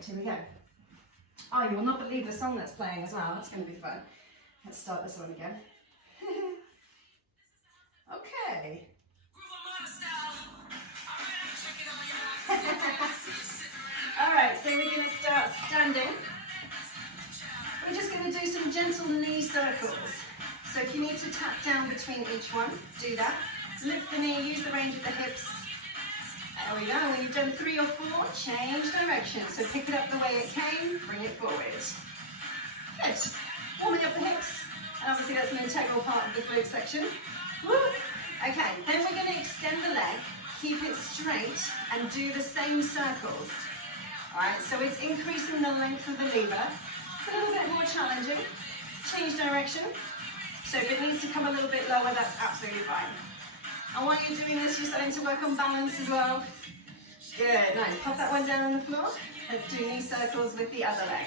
Perfect, here we go. Oh, you will not believe the song that's playing as well. That's going to be fun. Let's start this one again. Okay. All right, so we're going to start standing. We're just going to do some gentle knee circles. So if you need to tap down between each one, do that. Lift the knee, use the range of the hips. There we go. When you've done 3 or 4, change direction. So pick it up the way it came, bring it forward. Good. Warming up the hips. And obviously that's an integral part of the glute section. Woo. Okay, then we're going to extend the leg, keep it straight, and do the same circles. All right, so it's increasing the length of the lever. It's a little bit more challenging. Change direction. So if it needs to come a little bit lower, that's absolutely fine. And while you're doing this, you're starting to work on balance as well. Good, nice. Pop that one down on the floor. Let's do knee circles with the other leg.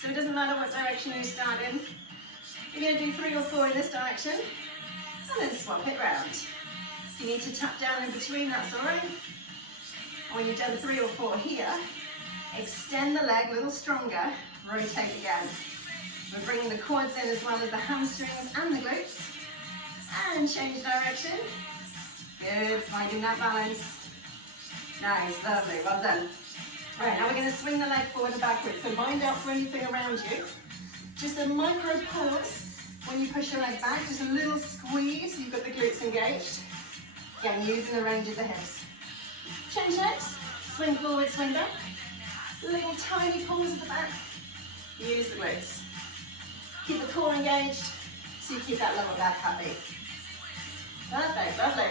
So it doesn't matter what direction you start in. You're going to do 3 or 4 in this direction, and then swap it round. If you need to tap down in between, that's all right. And when you've done 3 or 4 here, extend the leg a little stronger, rotate again. We're bringing the quads in as well as the hamstrings and the glutes. And change direction. Good, finding that balance. Nice, lovely, well done. All right, now we're going to swing the leg forward and backwards. So mind out for anything around you. Just a micro pause when you push your leg back. Just a little squeeze, you've got the glutes engaged. Again, using the range of the hips. Change legs, swing forward, swing back. Little tiny pulls at the back. Use the glutes. Keep the core engaged, so you keep that lower back happy. Perfect, lovely.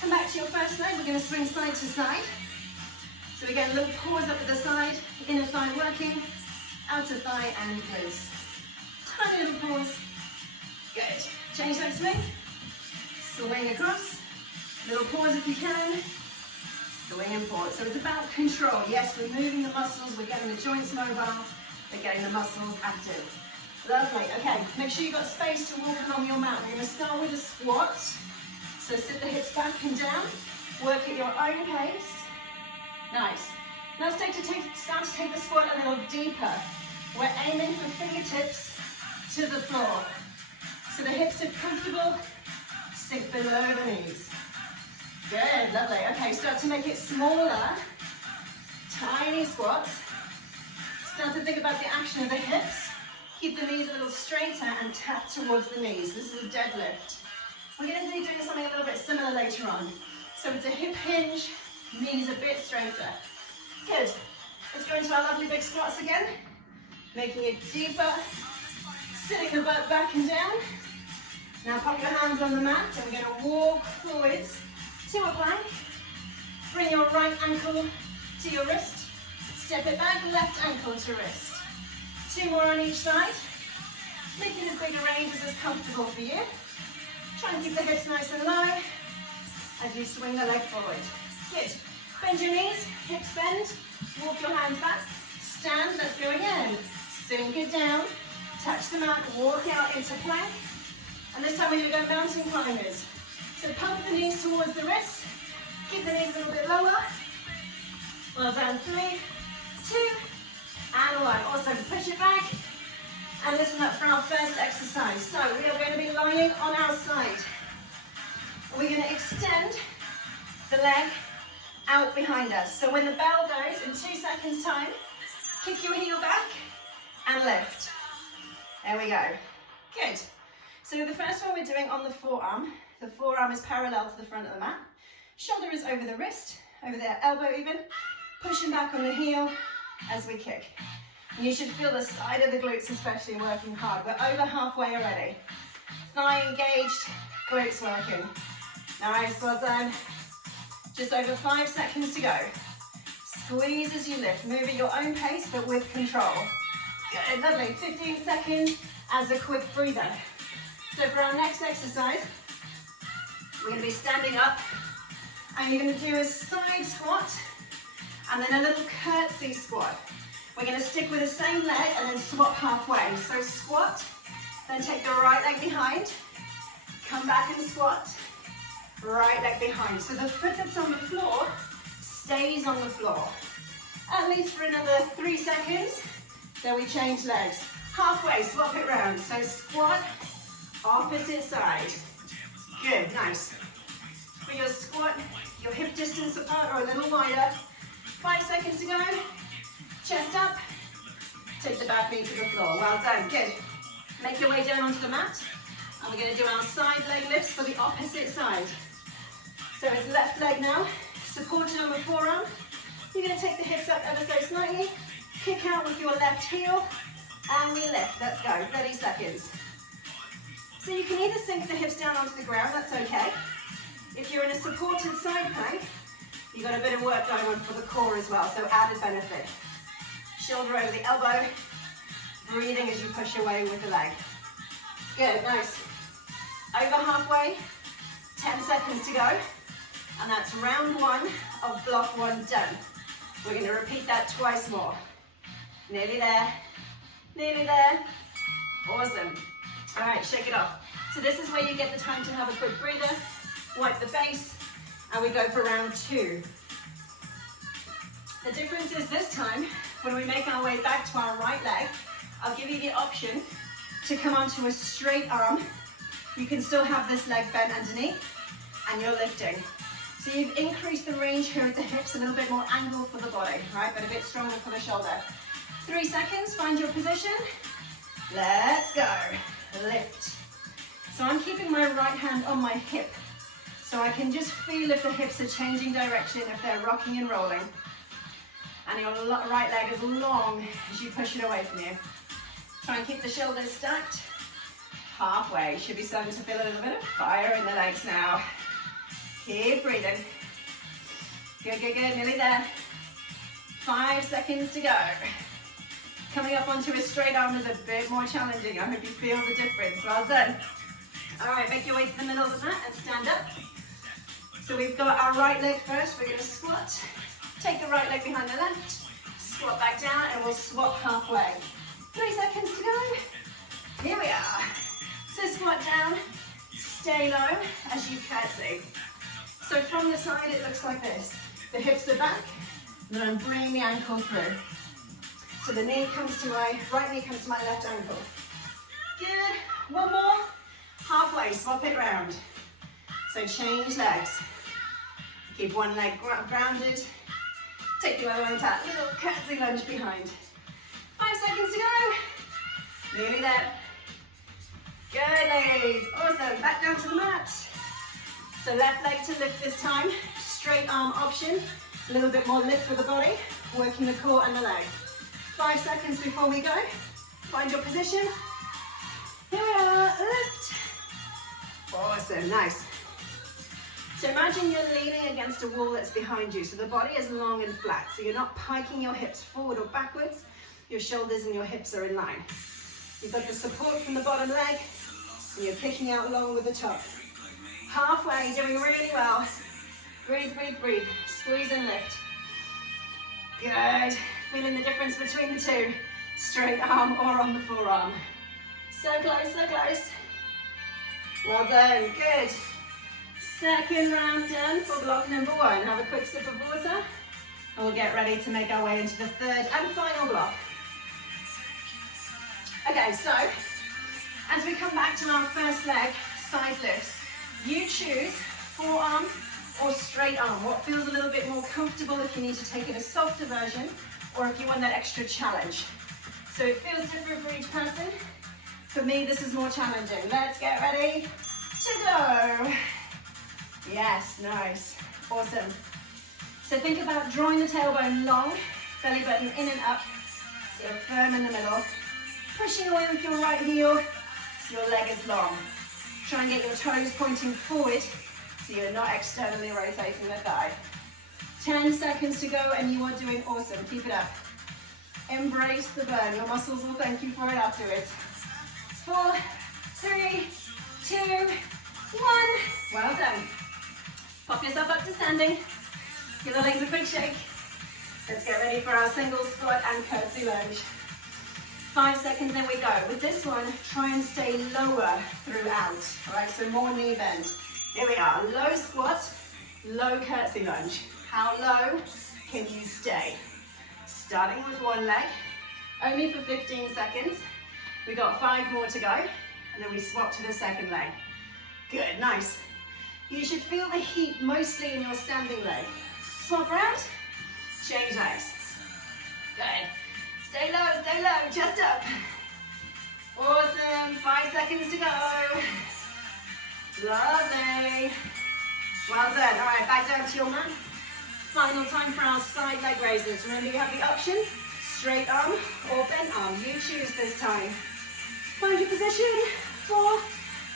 Come back to your first leg. We're going to swing side to side. So again, a little pause up at the side, inner thigh working, outer thigh and glutes. Tiny little pause. Good. Change leg swing. Swing across. Little pause if you can. Swing and pause. So it's about control. Yes, we're moving the muscles, we're getting the joints mobile, we're getting the muscles active. Lovely. Okay, make sure you've got space to walk along your mat. We're going to start with a squat. So sit the hips back and down. Work at your own pace. Nice. Now start to take the squat a little deeper. We're aiming for fingertips to the floor. So the hips are comfortable. Sink below the knees. Good, lovely. Okay, start to make it smaller. Tiny squats. Start to think about the action of the hips. Keep the knees a little straighter and tap towards the knees. This is a deadlift. We're going to be doing something a little bit similar later on. So it's a hip hinge, knees a bit straighter. Good. Let's go into our lovely big squats again. Making it deeper. Sitting the butt back and down. Now pop your hands on the mat and we're going to walk forwards to a plank. Bring your right ankle to your wrist. Step it back, left ankle to wrist. 2 more on each side. Making as big a range as is comfortable for you. Try and keep the hips nice and low as you swing the leg forward. Good. Bend your knees, hips bend. Walk your hands back. Stand, let's go again. Sink it down. Touch the mat, walk out into plank. And this time we're going to go mountain climbers. So pump the knees towards the wrist. Keep the knees a little bit lower. Well done. 3, 2, and 1. Awesome. Push it back. And listen up for our first exercise. So we are going to be lying on our side. We're going to extend the leg out behind us. So when the bell goes in 2 seconds time, kick your heel back and lift. There we go. Good. So the first one we're doing on the forearm is parallel to the front of the mat. Shoulder is over the wrist, over the elbow even. Pushing back on the heel as we kick. And you should feel the side of the glutes especially working hard. We're over halfway already. Thigh engaged, glutes working. Nice, well done. Just over 5 seconds to go. Squeeze as you lift. Move at your own pace, but with control. Good, lovely. 15 seconds as a quick breather. So for our next exercise, we're going to be standing up. And you're going to do a side squat, and then a little curtsy squat. We're going to stick with the same leg and then swap halfway. So squat, then take the right leg behind, come back and squat, right leg behind. So the foot that's on the floor stays on the floor. At least for another 3 seconds. Then we change legs. Halfway, swap it round. So squat, opposite side. Good, nice. For your squat, your hip distance apart or a little wider. 5 seconds to go. Chest up. Take the back knee to the floor. Well done, good. Make your way down onto the mat. And we're going to do our side leg lifts for the opposite side. So it's left leg now, supported on the forearm. You're going to take the hips up ever so slightly. Kick out with your left heel. And we lift. Let's go. 30 seconds. So you can either sink the hips down onto the ground, that's okay. If you're in a supported side plank, you've got a bit of work going on for the core as well, so added benefit. Shoulder over the elbow, breathing as you push away with the leg. Good, nice. Over halfway, 10 seconds to go, and that's round 1 of block 1 done. We're going to repeat that twice more. Nearly there, nearly there. Awesome. All right, shake it off. So this is where you get the time to have a quick breather, wipe the face, and we go for round 2. The difference is this time, when we make our way back to our right leg, I'll give you the option to come onto a straight arm. You can still have this leg bent underneath, and you're lifting. So you've increased the range here at the hips, a little bit more angle for the body, right? But a bit stronger for the shoulder. 3 seconds, find your position. Let's go. Lift. So I'm keeping my right hand on my hip, so I can just feel if the hips are changing direction, if they're rocking and rolling. And your right leg is long as you push it away from you. Try and keep the shoulders stacked. Halfway. You should be starting to feel a little bit of fire in the legs now. Keep breathing. Good, good, good. Nearly there. 5 seconds to go. Coming up onto a straight arm is a bit more challenging. I hope you feel the difference. Well done. All right, make your way to the middle of the mat and stand up. So we've got our right leg first. We're going to squat. Take the right leg behind the left. Squat back down and we'll swap halfway. 3 seconds to go. Here we are. So squat down. Stay low as you curtsy. So from the side it looks like this. The hips are back. And then I'm bringing the ankle through. So the knee comes to my, right knee comes to my left ankle. Good, 1 more. Halfway, swap it round. So change legs. Keep one leg grounded. Take the other one to that little curtsy lunge behind. 5 seconds to go. Nearly there. Good, ladies. Awesome, back down to the mat. So left leg to lift this time. Straight arm option. A little bit more lift for the body. Working the core and the leg. 5 seconds before we go. Find your position. Here we are, lift. Awesome, nice. So imagine you're leaning against a wall that's behind you. So the body is long and flat. So you're not piking your hips forward or backwards. Your shoulders and your hips are in line. You've got the support from the bottom leg. And you're kicking out long with the top. Halfway, doing really well. Breathe, breathe, breathe. Squeeze and lift. Good. Feeling the difference between the two. Straight arm or on the forearm. So close, so close. Well done, good. Second round done for block number 1. Have a quick sip of water. And we'll get ready to make our way into the third and final block. Okay, so as we come back to our first leg, side lifts, you choose forearm or straight arm. What feels a little bit more comfortable if you need to take it a softer version or if you want that extra challenge. So it feels different for each person. For me, this is more challenging. Let's get ready to go. Yes, nice, awesome. So think about drawing the tailbone long, belly button in and up, so you're firm in the middle. Pushing away with your right heel, so your leg is long. Try and get your toes pointing forward, so you're not externally rotating the thigh. 10 seconds to go and you are doing awesome. Keep it up. Embrace the burn. Your muscles will thank you for it afterwards. 4, 3, 2, 1. Well done. Pop yourself up to standing. Give the legs a quick shake. Let's get ready for our single squat and curtsy lunge. 5 seconds, then we go. With this one, try and stay lower throughout. All right, so more knee bend. Here we are. Low squat, low curtsy lunge. How low can you stay? Starting with one leg, only for 15 seconds. We got 5 more to go, and then we swap to the second leg. Good, nice. You should feel the heat mostly in your standing leg. Swap around, change legs. Good. Stay low, chest up. Awesome, 5 seconds to go. Lovely. Well done. All right, back down to your mat. Final time for our side leg raises. Remember, you have the option, straight arm or bent arm. You choose this time. Find your position. 4,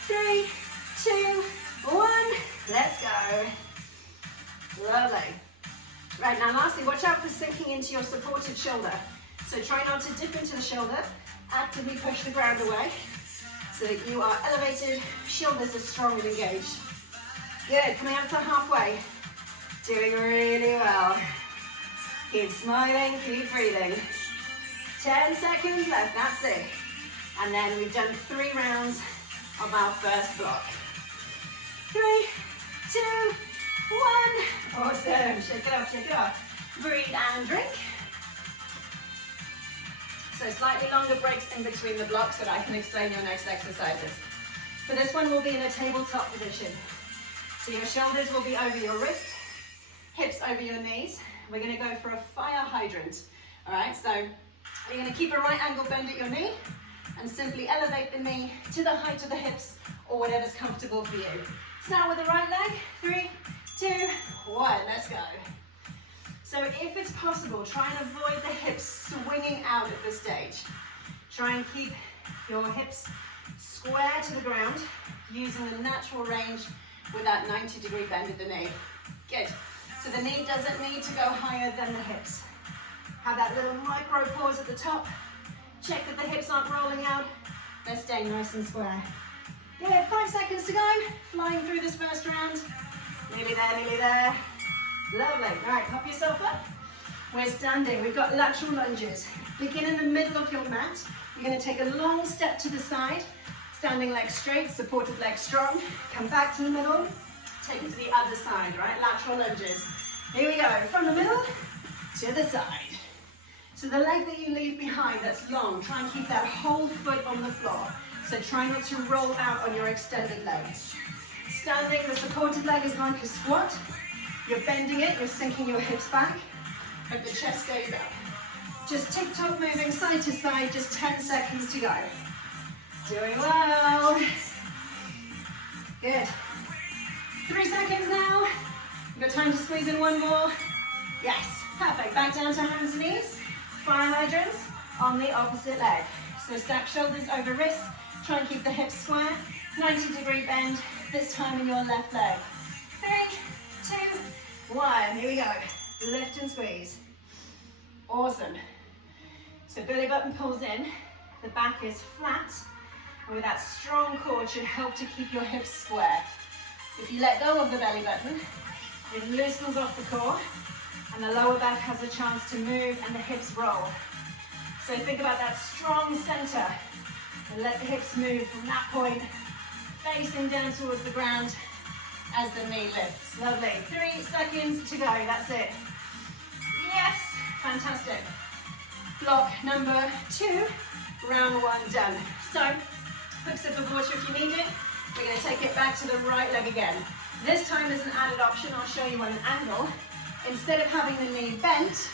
3, 2, 1. Let's go. Lovely. Right, now lastly, watch out for sinking into your supported shoulder. So try not to dip into the shoulder. Actively push the ground away so that you are elevated, shoulders are strong and engaged. Good, coming out to halfway. Doing really well. Keep smiling, keep breathing. 10 seconds left, that's it. And then we've done 3 rounds of our first block. 3, 2, 1. Awesome, shake it off. Breathe and drink. So slightly longer breaks in between the blocks so that I can explain your next exercises. For this one, we'll be in a tabletop position. So your shoulders will be over your wrists, hips over your knees. We're going to go for a fire hydrant. All right, so you're going to keep a right angle bend at your knee and simply elevate the knee to the height of the hips or whatever's comfortable for you. Start with the right leg. 3, 2, 1. Let's go. So if it's possible, try and avoid the hips swinging out at this stage. Try and keep your hips square to the ground using the natural range with that 90-degree bend at the knee. Good. So the knee doesn't need to go higher than the hips. Have that little micro pause at the top. Check that the hips aren't rolling out. They're staying nice and square. Good, 5 seconds to go. Flying through this first round. Nearly there, nearly there. Lovely. All right, pop yourself up. We're standing. We've got lateral lunges. Begin in the middle of your mat. You're going to take a long step to the side. Standing leg straight, supported leg strong. Come back to the middle. Take it to the other side, right? Lateral lunges. Here we go. From the middle to the side. So the leg that you leave behind that's long, try and keep that whole foot on the floor. So try not to roll out on your extended leg. Standing, the supported leg is like a squat. You're bending it, you're sinking your hips back, but the chest stays up. Just tick-tock moving side to side, just 10 seconds to go. Doing well. Good. 3 seconds now. You've got time to squeeze in one more. Yes, perfect. Back down to hands and knees. Fire hydrants on the opposite leg. So stack shoulders over wrists. Try and keep the hips square. 90-degree bend, this time in your left leg. 3, 2, 1. Here we go. Lift and squeeze. Awesome. So belly button pulls in. The back is flat. And with that strong core, it should help to keep your hips square. If you let go of the belly button, it loosens off the core, and the lower back has a chance to move and the hips roll. So think about that strong center, and let the hips move from that point, facing down towards the ground as the knee lifts. Lovely. 3 seconds to go. That's it. Yes. Fantastic. Block number 2, round 1 done. So, quick sip of water if you need it. We're going to take it back to the right leg again. This time as an added option, I'll show you on an angle. Instead of having the knee bent,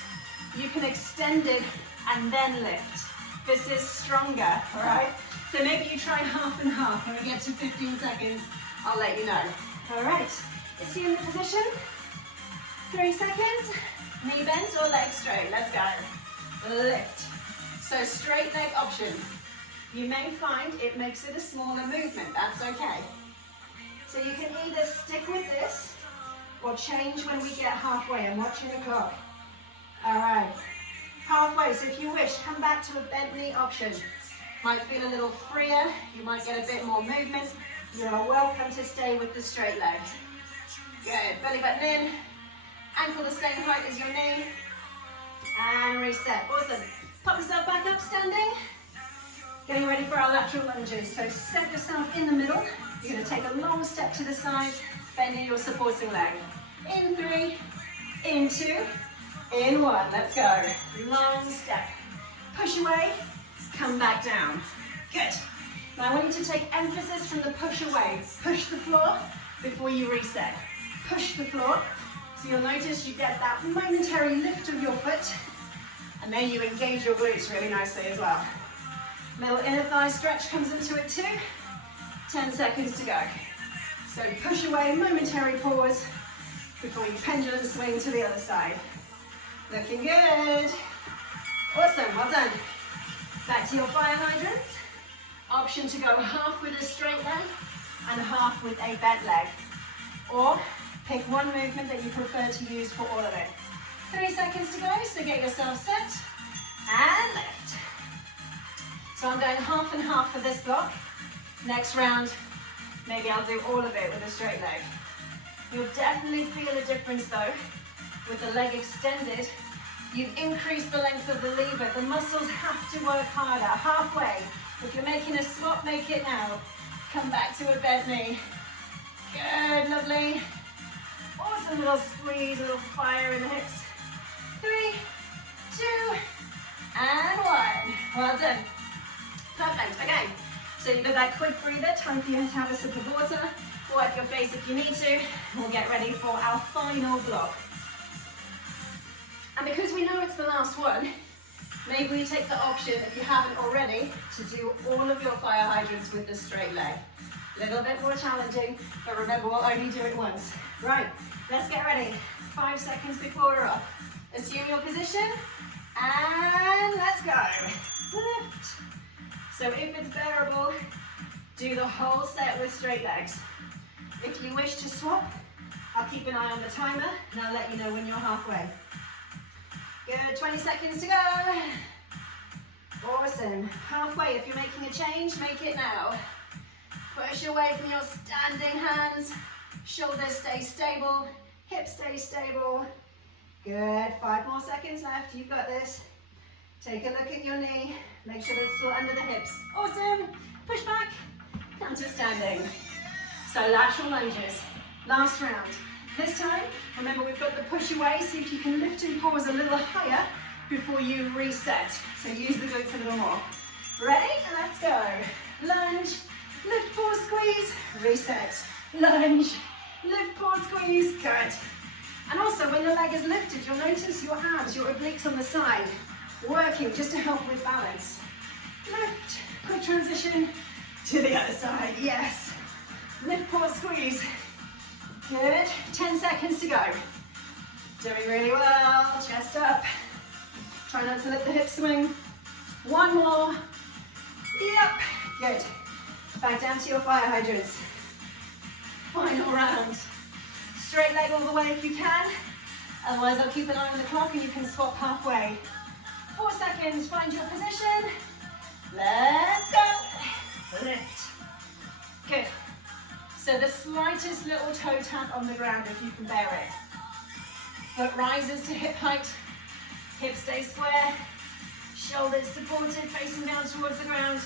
you can extend it and then lift. This is stronger, all right? So maybe you try half and half. When we get to 15 seconds, I'll let you know. All right, is he in the position? 3 seconds. Knee bent or leg straight? Let's go. Lift. So straight leg option. You may find it makes it a smaller movement. That's okay. So you can either stick with this or change when we get halfway. I'm watching the clock. All right. Halfway. So if you wish, come back to a bent knee option. Might feel a little freer. You might get a bit more movement. You are welcome to stay with the straight leg. Good. Belly button in. Ankle the same height as your knee. And reset. Awesome. Pop yourself back up, standing. Getting ready for our lateral lunges. So set yourself in the middle. You're going to take a long step to the side, bending your supporting leg. In 3, in 2, In one, let's go. Long step. Push away, come back down. Good. Now I want you to take emphasis from the push away. Push the floor before you reset. Push the floor. So you'll notice you get that momentary lift of your foot, and then you engage your glutes really nicely as well. Little inner thigh stretch comes into it too. 10 seconds to go. So push away, momentary pause before you pendulum swing to the other side. Looking good. Awesome, well done. Back to your fire hydrants. Option to go half with a straight leg and half with a bent leg. Or pick one movement that you prefer to use for all of it. 3 seconds to go, so get yourself set and lift. So I'm going half and half for this block. Next round, maybe I'll do all of it with a straight leg. You'll definitely feel a difference though. With the leg extended, you've increased the length of the lever. The muscles have to work harder, halfway. If you're making a squat, make it now. Come back to a bent knee. Good, lovely. Awesome little squeeze, a little fire in the hips. 3, 2, and 1. Well done. Perfect, okay. So you got that quick breather, time for you to have a sip of water. Wipe your face if you need to. We'll get ready for our final block. And because we know it's the last one, maybe we take the option, if you haven't already, to do all of your fire hydrants with the straight leg. A little bit more challenging, but remember, we'll only do it once. Right, let's get ready. 5 seconds before we're off. Assume your position, and let's go. Lift. So if it's bearable, do the whole set with straight legs. If you wish to swap, I'll keep an eye on the timer, and I'll let you know when you're halfway. Good, 20 seconds to go. Awesome. Halfway, if you're making a change, make it now. Push away from your standing hands. Shoulders stay stable. Hips stay stable. Good, 5 more seconds left. You've got this. Take a look at your knee. Make sure it's still under the hips. Awesome. Push back. Down to standing. So lateral lunges. Last round. This time, remember we've got the push away. See if you can lift and pause a little higher before you reset. So use the glutes a little more. Ready? Let's go. Lunge. Lift, pause, squeeze. Reset. Lunge. Lift, pause, squeeze. Good. And also, when the leg is lifted, you'll notice your abs, your obliques on the side, working just to help with balance. Lift. Quick transition to the other side. Yes. Lift, pause, squeeze. Good. 10 seconds to go. Doing really well. Chest up. Try not to let the hips swing. 1 more. Yep. Good. Back down to your fire hydrants. Final round. Straight leg all the way if you can. Otherwise, I'll keep an eye on the clock and you can swap halfway. 4 seconds. Find your position. Let's go. Lift. Good. So the slightest little toe tap on the ground if you can bear it. Foot rises to hip height. Hips stay square. Shoulders supported, facing down towards the ground.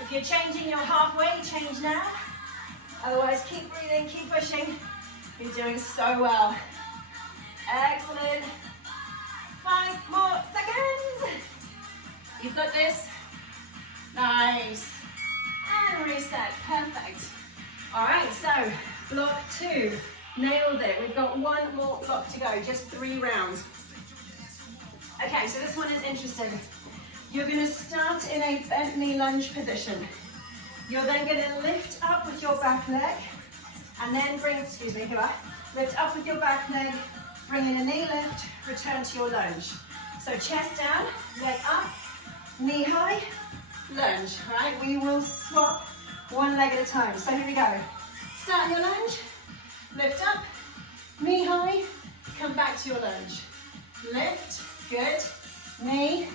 If you're changing, you're halfway. Change now. Otherwise, keep breathing, keep pushing. You're doing so well. Excellent. 5 more seconds. You've got this. Nice. And reset. Perfect. All right, so block 2, nailed it. We've got 1 more block to go, just 3 rounds. Okay, so this one is interesting. You're gonna start in a bent knee lunge position. You're then gonna lift up with your back leg, and then lift up with your back leg, bring in a knee lift, return to your lunge. So chest down, leg up, knee high, lunge, right? We will swap 1 leg at a time. So here we go. Start your lunge, lift up, knee high, come back to your lunge. Lift, good, knee,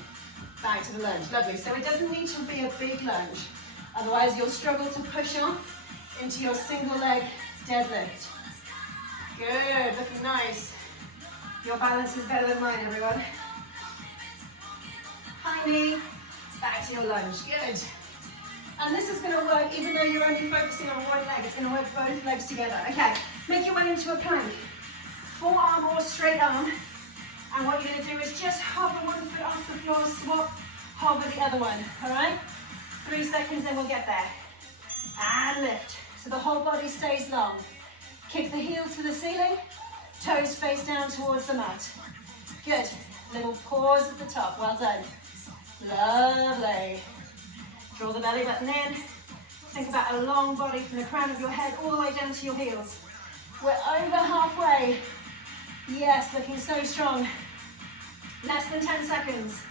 back to the lunge. Lovely. So it doesn't need to be a big lunge. Otherwise you'll struggle to push off into your single leg deadlift. Good, looking nice. Your balance is better than mine, everyone. High knee, back to your lunge. Good. And this is going to work even though you're only focusing on 1 leg. It's going to work both legs together. Okay, make your way into a plank. Forearm or straight arm And what you're going to do is just hover one foot off the floor, swap, hover the other one, all right? 3 seconds, then we'll get there. And lift. So the whole body stays long. Kick the heel to the ceiling, toes face down towards the mat. Good. Little pause at the top. Well done. Lovely. Draw the belly button in. Think about a long body from the crown of your head all the way down to your heels. We're over halfway. Yes, looking so strong. Less than 10 seconds.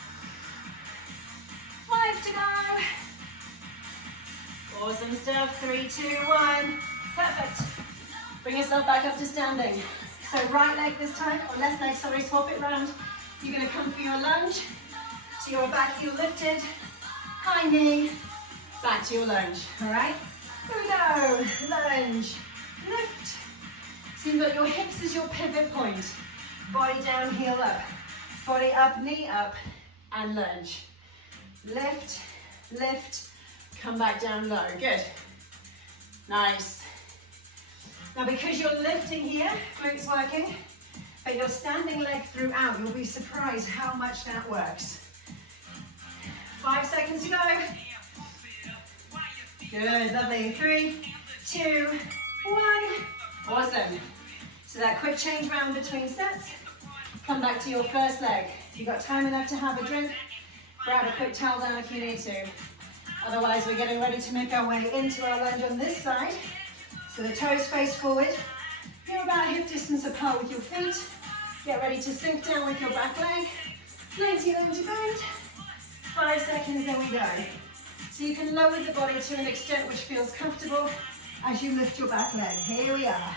5 to go. Awesome stuff. 3, 2, 1. Perfect. Bring yourself back up to standing. So right leg this time, or left leg, sorry, swap it round. You're going to come for your lunge. So your back heel lifted. High knee. Back to your lunge. All right? Here we go. Lunge. Lift. So you've got your hips as your pivot point. Body down, heel up. Body up, knee up, and lunge. Lift, lift, come back down low. Good. Nice. Now because you're lifting here, glutes working, but you're standing leg throughout, you'll be surprised how much that works. 5 seconds to go. Good, lovely. 3, 2, 1. Awesome. So that quick change round between sets. Come back to your first leg. If you've got time enough to have a drink, grab a quick towel down if you need to. Otherwise, we're getting ready to make our way into our lunge on this side. So the toes face forward. You're about hip distance apart with your feet. Get ready to sink down with your back leg. 90, 90 bend. 5 seconds, then we go. So you can lower the body to an extent which feels comfortable as you lift your back leg. Here we are.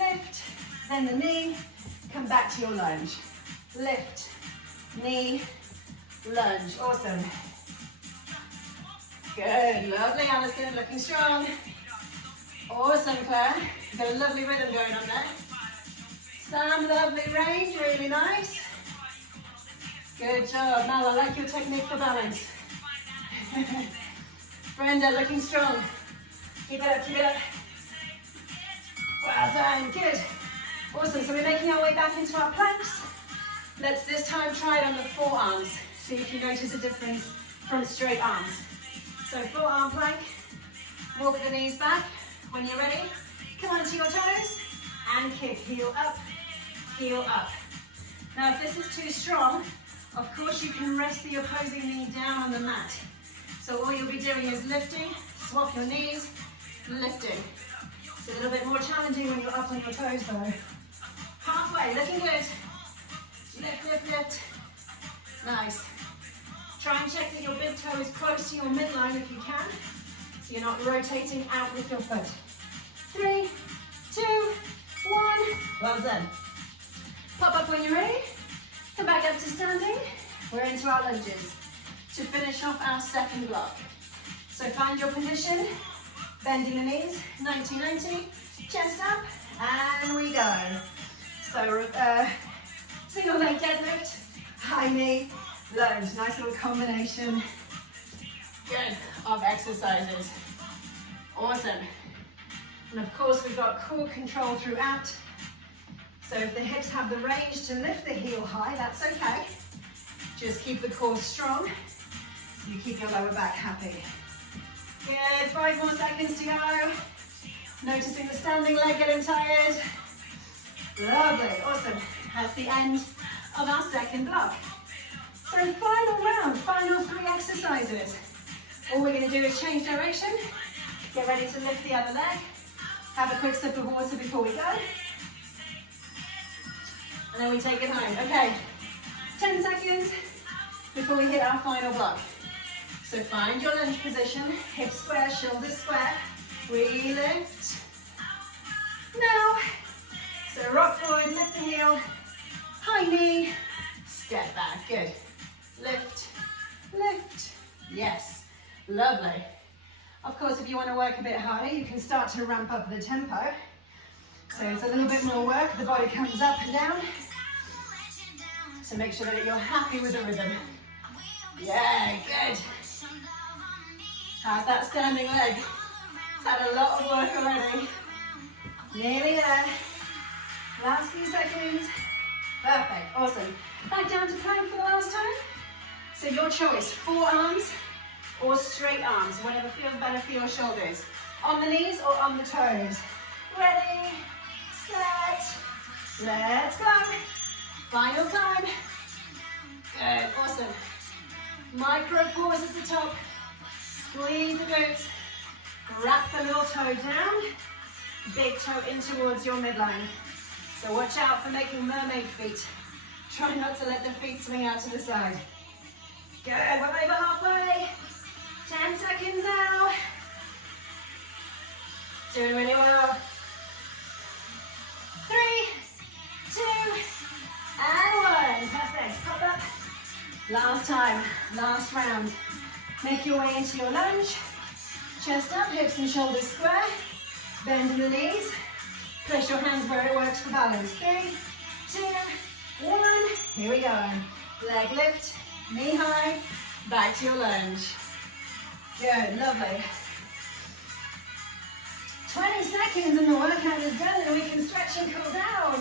Lift, then the knee. Come back to your lunge. Lift, knee, lunge. Awesome. Good, lovely, Alison, looking strong. Awesome, Claire. You've got a lovely rhythm going on there. Some lovely range, really nice. Good job. Mal, I like your technique for balance. Brenda, looking strong. Keep it up, keep it up. Well done, good. Awesome, so we're making our way back into our planks. Let's this time try it on the forearms. See if you notice a difference from straight arms. So forearm plank, walk the knees back. When you're ready, come onto your toes and kick, heel up, heel up. Now if this is too strong, of course you can rest the opposing knee down on the mat. So all you'll be doing is lifting, swap your knees, lifting. It's a little bit more challenging when you're up on your toes though. Halfway, looking good. Lift, lift, lift. Nice. Try and check that your big toe is close to your midline if you can, so you're not rotating out with your foot. 3, 2, 1. Well done. Pop up when you're ready. Come back up to standing. We're into our lunges to finish off our second block. So find your position, bending the knees, 90, 90, chest up, and we go. So single leg deadlift, high knee, lunge. Nice little combination. Good, of exercises. Awesome. And of course we've got core control throughout. So if the hips have the range to lift the heel high, that's okay. Just keep the core strong so you keep your lower back happy. Good, 5 more seconds to go. Noticing the standing leg getting tired. Lovely, awesome. That's the end of our second block. So final round, final 3 exercises. All we're going to do is change direction, get ready to lift the other leg, have a quick sip of water before we go, and then we take it home. Okay, 10 seconds before we hit our final block. So find your lunge position, hips square, shoulders square, we lift. Now, so rock forward, lift the heel, high knee, step back, good. Lift, lift, yes. Lovely. Of course, if you want to work a bit harder, you can start to ramp up the tempo. So it's a little bit more work. The body comes up and down. So make sure that you're happy with the rhythm. Yeah, good. How's that standing leg? It's had a lot of work already. Nearly there. Last few seconds. Perfect, awesome. Back down to plank for the last time. So your choice, forearms or straight arms, whatever feels better for your shoulders. On the knees or on the toes. Ready, set, let's go. Final time. Good, awesome. Micro pause at the top. Squeeze the glutes. Wrap the little toe down. Big toe in towards your midline. So watch out for making mermaid feet. Try not to let the feet swing out to the side. Good, we're over halfway. 10 seconds now. Doing really well. 3, 2, and 1. Perfect. Pop up. Last time, last round. Make your way into your lunge. Chest up, hips and shoulders square. Bend in the knees. Place your hands where it works for balance. 3, 2, 1. Here we go. Leg lift, knee high. Back to your lunge. Good, lovely. 20 seconds and the workout is done and we can stretch and cool down.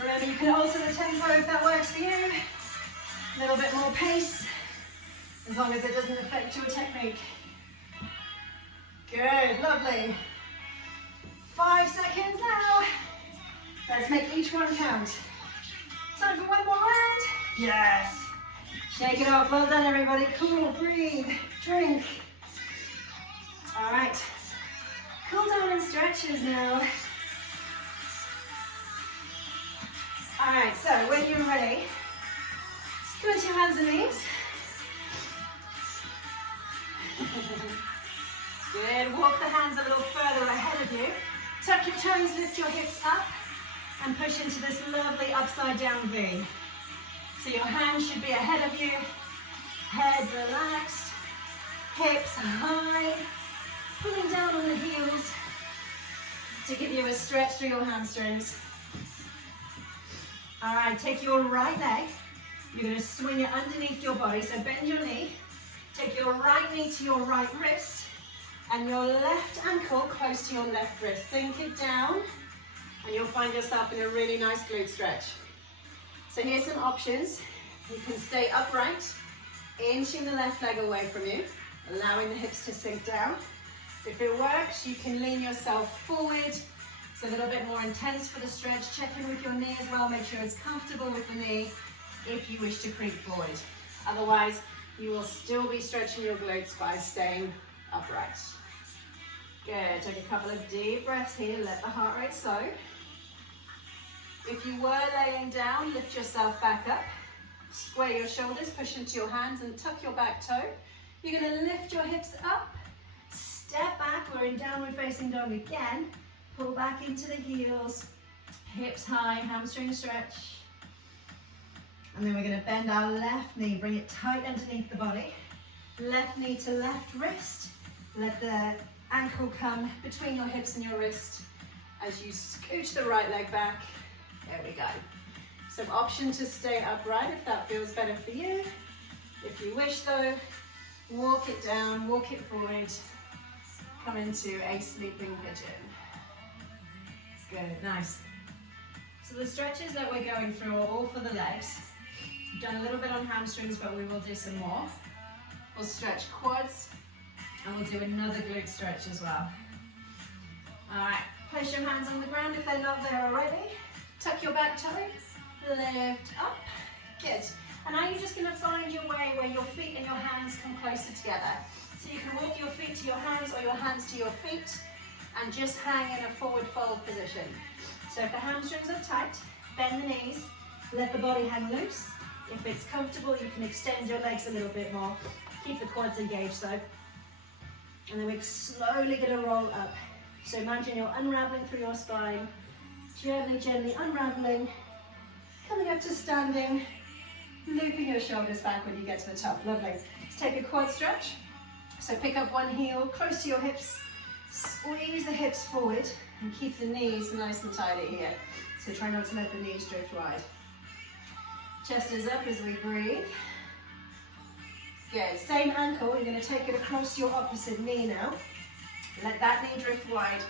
Remember, you can alter the tempo if that works for you. A little bit more pace, as long as it doesn't affect your technique. Good, lovely. 5 seconds now. Let's make each one count. Time for one more round. Yes. Shake it off. Well done, everybody. Cool, breathe, drink. All right. Cool down and stretches now. All right, so when you're ready, go into your hands and knees. Good, walk the hands a little further ahead of you. Tuck your toes, lift your hips up, and push into this lovely upside down V. So your hands should be ahead of you, head relaxed, hips high, pulling down on the heels to give you a stretch through your hamstrings. All right, take your right leg. You're going to swing it underneath your body, so bend your knee. Take your right knee to your right wrist and your left ankle close to your left wrist. Sink it down and you'll find yourself in a really nice glute stretch. So here's some options. You can stay upright, inching the left leg away from you, allowing the hips to sink down. If it works, you can lean yourself forward. It's a little bit more intense for the stretch. Check in with your knee as well. Make sure it's comfortable with the knee if you wish to creep forward. Otherwise, you will still be stretching your glutes by staying upright. Good. Take a couple of deep breaths here. Let the heart rate slow. If you were laying down, lift yourself back up. Square your shoulders, push into your hands and tuck your back toe. You're going to lift your hips up. Step back, we're in downward facing dog again. Pull back into the heels, hips high, hamstring stretch. And then we're going to bend our left knee, bring it tight underneath the body. Left knee to left wrist. Let the ankle come between your hips and your wrist as you scooch the right leg back. There we go. Some option to stay upright if that feels better for you. If you wish though, walk it down, walk it forward. Come into a sleeping pigeon. Good, nice. So the stretches that we're going through are all for the legs. We've done a little bit on hamstrings, but we will do some more. We'll stretch quads, and we'll do another glute stretch as well. All right, place your hands on the ground if they're not there already. Tuck your back toe, lift up. Good. And now you're just going to find your way where your feet and your hands come closer together. So you can walk your feet to your hands or your hands to your feet and just hang in a forward fold position. So if the hamstrings are tight, bend the knees, let the body hang loose. If it's comfortable, you can extend your legs a little bit more. Keep the quads engaged though. And then we're slowly going to roll up. So imagine you're unraveling through your spine, gently, gently unraveling, coming up to standing, looping your shoulders back when you get to the top. Lovely. Let's take a quad stretch. So pick up one heel close to your hips, squeeze the hips forward and keep the knees nice and tight here. So try not to let the knees drift wide. Chest is up as we breathe. Good. Same ankle, you're going to take it across your opposite knee now. Let that knee drift wide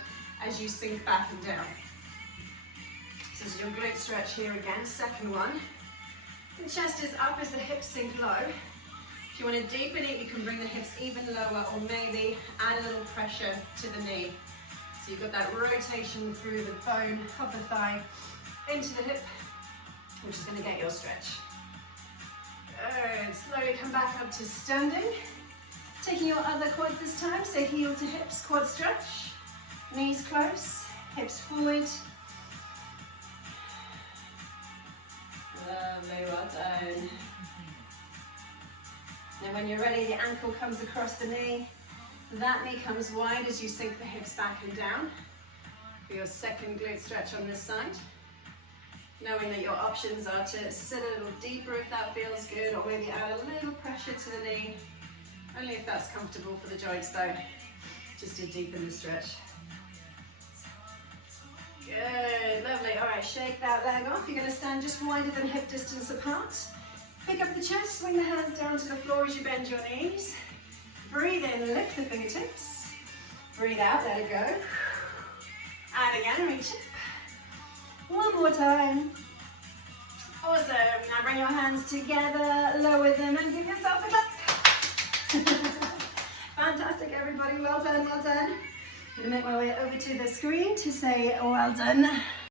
as you sink back and down. So This is your glute stretch here again, second one. The chest is up as the hips sink low. If you want to deepen it, you can bring the hips even lower or maybe add a little pressure to the knee. So you've got that rotation through the bone of the thigh into the hip, which is going to get your stretch. Good. Slowly come back up to standing. Taking your other quad this time, so heel to hips, quad stretch. Knees close, hips forward. Lovely, well done. And when you're ready, the ankle comes across the knee. That knee comes wide as you sink the hips back and down. For your second glute stretch on this side. Knowing that your options are to sit a little deeper if that feels good, or maybe add a little pressure to the knee. Only if that's comfortable for the joints though, just to deepen the stretch. Good, lovely. All right, shake that leg off. You're going to stand just wider than hip distance apart. Pick up the chest, swing the hands down to the floor as you bend your knees. Breathe in, lift the fingertips. Breathe out, let it go. And again, reach up. One more time. Awesome. Now bring your hands together, lower them, and give yourself a clap. Fantastic, everybody. Well done, well done. I'm going to make my way over to the screen to say well done.